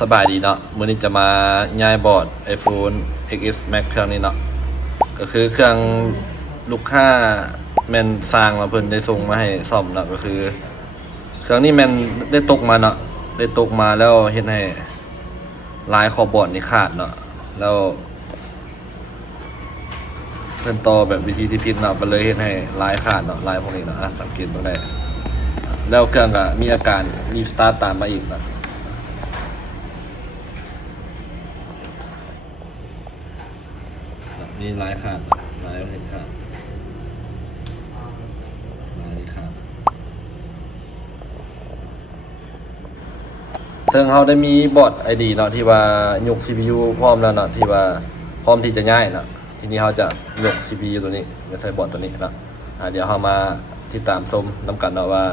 สบายดีเนาะมื้อนี้จะมาย้ายบอร์ด iPhone XS Max เครื่องนี้เนาะก็คือเครื่องลูกค้าแม่นสร้างมาเพิ่นได้ส่งมาให้ซ่อมเนาะก็คือเครื่องนี้แม่นได้ตกมาเนาะได้ตกมาแล้วเฮ็ดให้ลายขอบบอร์ดนี่ขาดเนาะแล้วเพิ่นต่อแบบวิธีที่ผิดเนาะก็เลยเฮ็ดให้ลายขาดเนาะลายพวกนี้เนาะสังเกตตรงได้แล้วเครื่องก็มีอาการมีสตาร์ตตามมาอีกเนาะมีลายขาดลายเห็นขาดลายขาดซึ่งเขาได้มีบอร์ด ID เนาะที่ว่ายก CPU พร้อมแล้วเนาะที่ว่าพร้อมที่จะย้ายเนาะทีนี้เขาจะยก CPU ตัวนี้มาใส่บอร์ดตัวนี้เนาะเดี๋ยวเขามาติดตามชมนำกันเนาะว่า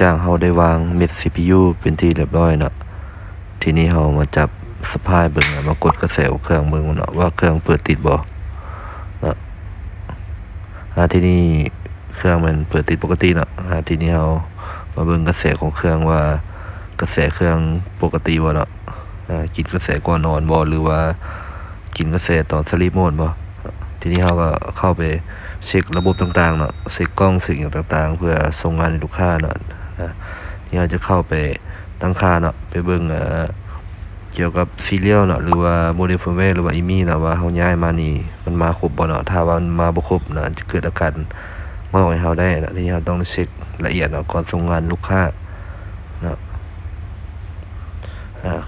จากเราได้วางเม็ด CPU เป็นที่เรียบร้อยเนาะทีนี้เรามาจับสะพายเบิ่งมากดกระแสของเครื่องเบิ่งเนาะว่าเครื่องเปิดติดบ่เนาะทีนี้เครื่องมันเปิดติดปกติเนาะทีนี้เรามาเบิ่งกระแสของเครื่องว่ากระแสเครื่องปกติบ่เนาะกินกระแสก่อนนอนบ่หรือว่ากินกระแสตอนสลีปโหมดบ่ทีนี้เราก็เข้าไปเช็คระบบต่างๆเนาะเช็คกล้องสิ่งต่างๆเพื่อส่งงานให้ลูกค้าเนาะที่เราจะเข้าไปตั้งค่าเนาะไปเบิ่งเกี่ยวกับซีเรียลเนาะหรือว่าโมเดลเฟิร์มแวร์หรือว่าอีมี่เนาะว่าเฮาย้ายมานี่มันมาครบบ่เนาะถ้าว่ามันมาบ่ครบเนาะจะเกิดอาการเมาให้เฮาได้เนาะที่เราต้องเช็คละเอียดเนาะก่อนส่งงานลูกค้าเนาะ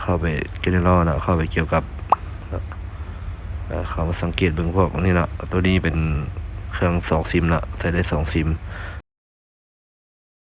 เข้าไปเนาะเข้าไปเกี่ยวกับเขามาสังเกตเบิ่งพวกนี้เนาะตัวนี้เป็นเครื่อง2ซิมเนาะใช้ได้2ซิม